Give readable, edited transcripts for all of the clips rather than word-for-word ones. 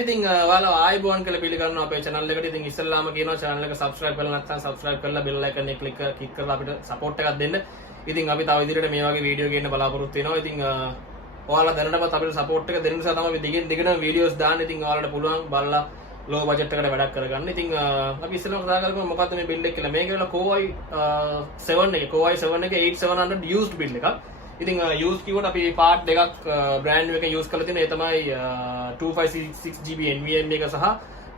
ඉතින් ඔයාලා ආයිබෝන් කියලා පිළිගන්නවා අපේ channel එකට. ඉතින් ඉස්සෙල්ලාම කියනවා channel එක subscribe කරලා නැත්නම් subscribe කරලා bell icon එක click කරලා අපිට support එකක් දෙන්න. ඉතින් අපි තව ඉදිරියට මේ වගේ වීඩියෝ ගේන්න බලාපොරොත්තු වෙනවා. ඉතින් ඔයාලා දැනටමත් අපිට support එක දෙන්න නිසා තමයි අපි දිගින් දිගටම videos දාන්නේ. ඉතින් ඔයාලට පුළුවන් බලලා low budget එකට වැඩක් කරගන්න. ඉතින් අපි ඉස්සෙල්ලාම කතා කරමු මොකද්ද මේ build එක කියලා. මේක වෙලා Core i7 එක Core i7 එක 8700 used build එකක්. ඉතින් used කිව්වට අපි part දෙකක් brand new එක use කරලා තියෙනවා. ඒ තමයි 256GB NVMe එක සහ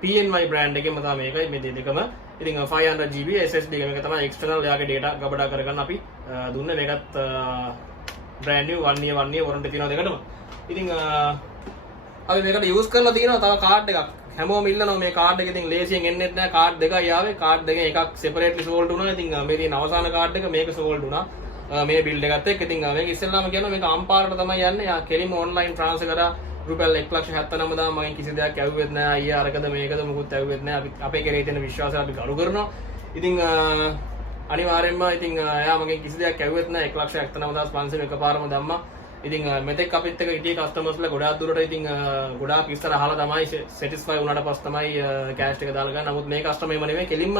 PNY brand එකෙම තමයි මේකයි මේ දෙකම. ඉතින් 500GB SSD එක මේක තමයි external එයාගේ data ගබඩා කරගන්න අපි දුන්නේ. මේකත් brand new 1 year warranty තියෙනවා දෙකටම. ඉතින් අපි මේකට use කරලා තියෙනවා තව card එකක්. හැමෝම ඉල්ලනවා මේ card එක. ඉතින් ලේසියෙන් එන්නේ නැහැ. card දෙකයි ආවේ. card දෙකෙන් එකක් separately sold වුණා. ඉතින් මේ තියෙන අවසාන card එක මේක sold වුණා. මේ build එකත් එක්ක. ඉතින් මේක ඉස්සෙල්ලාම කියනවා මේක අම්පාරට තමයි යන්නේ. යා කෙලිම online transfer කරා රුපියල් 1,79,000 මගෙන් කිසි දෙයක් ඇව්වෙත් නැහැ. අයියා අරකද මේකද මොකුත් ඇව්වෙත් නැහැ. අපි අපේ කෙරේ තියෙන විශ්වාසය අපි ගරු කරනවා. ඉතින් අනිවාර්යෙන්ම ඉතින් එයා මගෙන් කිසි දෙයක් ඇව්වෙත් නැහැ. 1,79,500 එකපාරම දැම්මා. ඉතින් මෙතෙක් අපිත් එක්ක හිටිය කස්ටමර්ස්ලා ගොඩාක් දුරට ඉතින් ගොඩාක් ඉස්සර අහලා තමයි සැටිස්ෆයි වුණාට පස්සේ තමයි කෑෂ් එක දාලා ගන්න. නමුත් මේ කස්ටමර් එම නෙමෙයි කෙලින්ම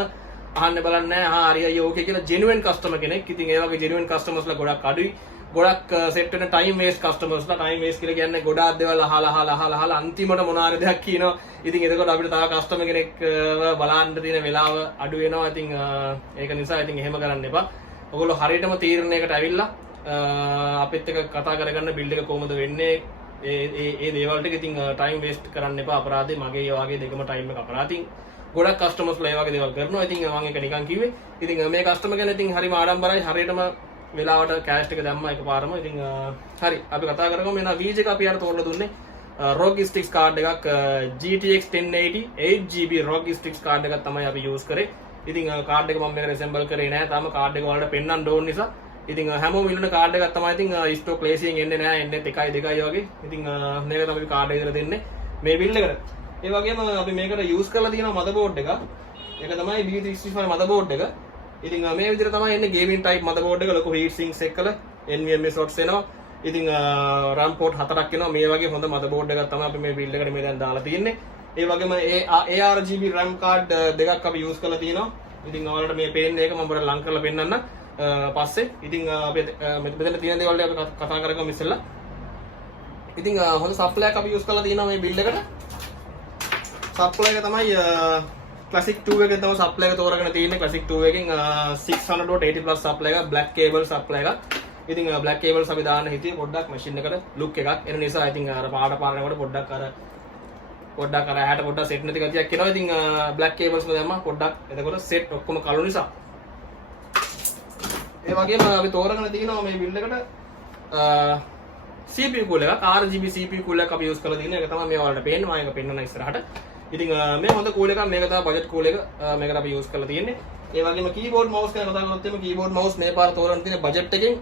අහන්න බලන්නේ නැහැ. හරි අයියෝ ඕකේ කියලා ජෙනුයින් කස්ටමර් කෙනෙක්. ඉතින් ඒ වගේ ජෙනුයින් කස්ටමර්ස්ලා ගොඩක් අඩුයි. ගොඩක් සෙට් වෙන ටයිම් වේස්ට් කස්ටමර්ස්ලා. ටයිම් වේස්ට් කියලා කියන්නේ ගොඩාක් දේවල් අහලා අන්තිමට මොනාරි දෙයක් කියනවා. ඉතින් එතකොට අපිට තව කස්ටමර් කෙනෙක් බලන්න තියෙන වෙලාව අඩු වෙනවා. ඉතින් ඒක නිසා ඉතින් එහෙම කරන්න එපා. ඔයගොල්ලෝ හරියටම තීරණයකට ඇවිල්ලා අපිත් එක්ක කතා කරගන්න බිල්ඩ් එක කොහොමද වෙන්නේ ඒ දේවල් ටික. ඉතින් ටයිම් වේස්ට් කරන්න එපා. අපරාධේ මගේ වාගේ දෙකම ටයිම් එක අපරාධින් ගොඩක් කස්ටමර්ස්ලා ඒ වගේ දේවල් කරනවා. ඉතින් මම ඒක නිකන් කිව්වේ. ඉතින් මේ කස්ටමර් කෙනෙක් ඉතින් හරිම ආඩම්බරයි. හරියටම වෙලාවට කෑෂ් එක දැම්මා එකපාරම. ඉතින් හරි අපි කතා කරගමු. මෙන්න වීජ් එක අපි යාට තෝරලා දුන්නේ ROG Strix card එකක් GTX 1080 8GB ROG Strix card එකක් තමයි අපි use කරේ. ඉතින් card එක මම මේකට assemble කරේ නෑ. තාම card එක වලට පෙන්වන්න ඕන නිසා. ඉතින් හැමෝම ඉල්ලන card එකක් තමයි. ඉතින් stock ලේසියෙන් එන්නේ නෑ. එන්නේ 1 2 වගේ. ඉතින් මේක තමයි card එක විතර දෙන්නේ මේ build එකට. ඒ වගේම අපි මේකට use කරලා තියෙන motherboard එක. ඒක තමයි B365 motherboard එක. ඉතින් මේ විදිහට තමයි එන්නේ gaming type motherboard එක. ලොකු heat sinks එක්කල NVMe slots එනවා. ඉතින් RAM port 4ක් එනවා. මේ වගේ හොඳ motherboard එකක් තමයි අපි මේ build එකට මේ දැන් දාලා තියෙන්නේ. ඒ වගේම ARGB RAM card දෙකක් අපි use කරලා තියෙනවා. ඉතින් ඔයාලට මේ පේන්නේ එක මම ඔයාලට ලං කරලා පෙන්නන්න පස්සේ. ඉතින් අපි මෙතන තියෙන දේවල් අපි කතා කරගමු ඉස්සෙල්ලා. ඉතින් හොඳ supply එකක් අපි use කරලා තියෙනවා මේ build එකට. supply එක තමයි classic 2 එකේ තමයි supply එක තෝරගෙන තියෙන්නේ. classic 2 එකෙන් 600.80 plus supply එක black cable supply එකක්. ඉතින් black cables අපි දාන්න හිටියේ පොඩ්ඩක් machine එකට look එකක් එන නිසා. ඉතින් අර පාට පාරනකොට පොඩ්ඩක් ඇහැට පොඩ්ඩක් set නැති ගතියක් එනවා. ඉතින් black cables දැම්මා පොඩ්ඩක්. එතකොට set ඔක්කොම කළු නිසා. ඒ වගේම අපි තෝරගෙන තියෙනවා මේ build එකට CPU cooler එකක්. RGB CPU cooler එකක් අපි use කරලා තියෙනවා. ඒක තමයි මේ ඔයාලට පේන්නේ. මම ඒක පෙන්නන ඉස්සරහට. ඉතින් මේ හොඳ cooler එකක්. මේක තමයි budget cooler එක. මේකට අපි use කරලා තියෙන්නේ. ඒ වගේම keyboard mouse ගැන කතා කරනොත් එimhe keyboard mouse මේ පාර තෝරගෙන තියෙන budget එකෙන්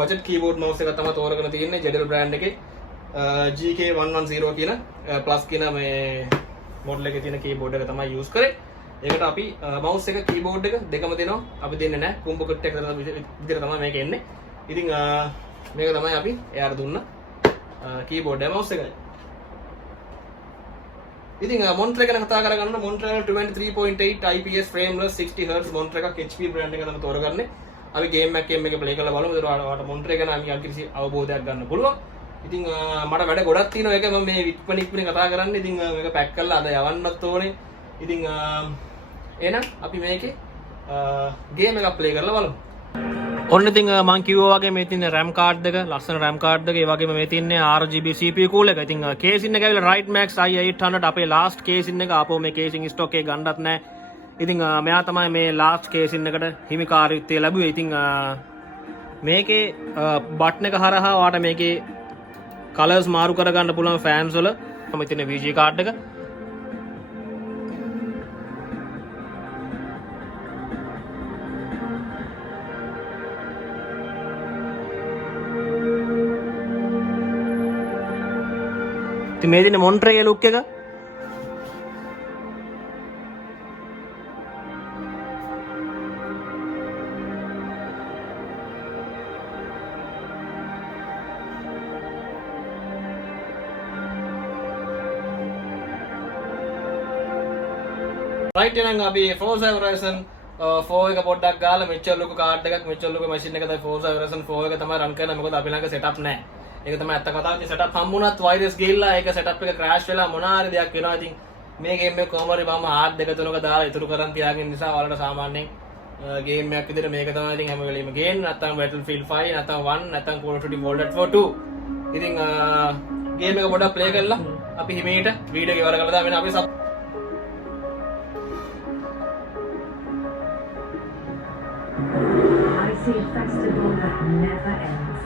budget keyboard mouse එක තමයි තෝරගෙන තියෙන්නේ. JEDEL brand එකේ GK110 කියන plus කියන මේ model එකේ තියෙන keyboard එක තමයි use කරේ. ඒකට අපි mouse එක keyboard එක දෙකම දෙනවා. අපි දෙන්නේ නැහැ. combo kit එක විදිහට තමයි මේක එන්නේ. ඉතින් මේක තමයි අපි එයාට දුන්න keyboard එක mouse එකයි. ඉතින් monitor එක ගැන කතා කරගන්න monitor 23.8 IPS frameless 60 Hz monitor එකක් HP brand එක තමයි තෝරගන්නේ. අපි game එකක් play කරලා බලමු. ඒතර ඔයාලට monitor එක ගැන යම්කිසි අවබෝධයක් ගන්න පුළුවන්. ඉතින් මට වැඩ ගොඩක් තියෙනවා. ඒක මම මේ වික්පනික්පනේ කතා කරන්නේ. ඉතින් මේක පැක් කරලා අද යවන්නත් ඕනේ. ඉතින් එහෙනම් අපි මේකේ game එකක් play කරලා බලමු. ඔන්න ඉතින් මම කිව්වා වගේ මේ තියෙන RAM card එක, ලස්සන RAM card එක, ඒ වගේම මේ තියෙන්නේ RGB CPU cooler එක. ඉතින් casing එක ඇවිල්ලා Rightmax i800 අපේ last casing එක. ආපහු මේ casing stock එක ගන්නත් නැහැ. ඉතින් මෙයා තමයි මේ last casing එකට හිමිකාරීත්වය ලැබුවේ. ඉතින් මේකේ බටන් එක හරහා ඔයාලට මේකේ colors මාරු කරගන්න පුළුවන් fans වල. තමයි තියෙන VGA card එක. මේ දින මොන්ටරේ ලුක් එක right එහෙනම් අපි Forza Horizon 4 එක පොඩ්ඩක් ගාලා මෙච්චර ලොකු කාඩ් එකක් මෙච්චර ලොකු මැෂින් එකක තමයි Forza Horizon 4 එක තමයි රන් කරන්නේ. මොකද අපි ළඟ setup නැහැ. ඒක තමයි අත්ත කතාව. ඉතින් setup හම්බුණත් virus ගිහිල්ලා ඒක setup එක crash වෙලා මොන හරි දෙයක් වෙනවා. ඉතින් මේ game එක කොහොම හරි මම hard දෙක තුනක දාලා ඉතුරු කරන් තියාගෙන නිසා ඔයාලට සාමාන්‍යයෙන් game එකක් විදිහට මේක තමයි ඉතින් හැම වෙලෙම ගේන්න. නැත්තම් Battlefield 5 නැත්තම් 1 නැත්තම් Call of Duty World at War 2. ඉතින් game එක පොඩ්ඩක් play කරලා අපි හිමීට වීඩියෝ එක ඉවර කරලා දාන්න අපි I see a festival that never ends.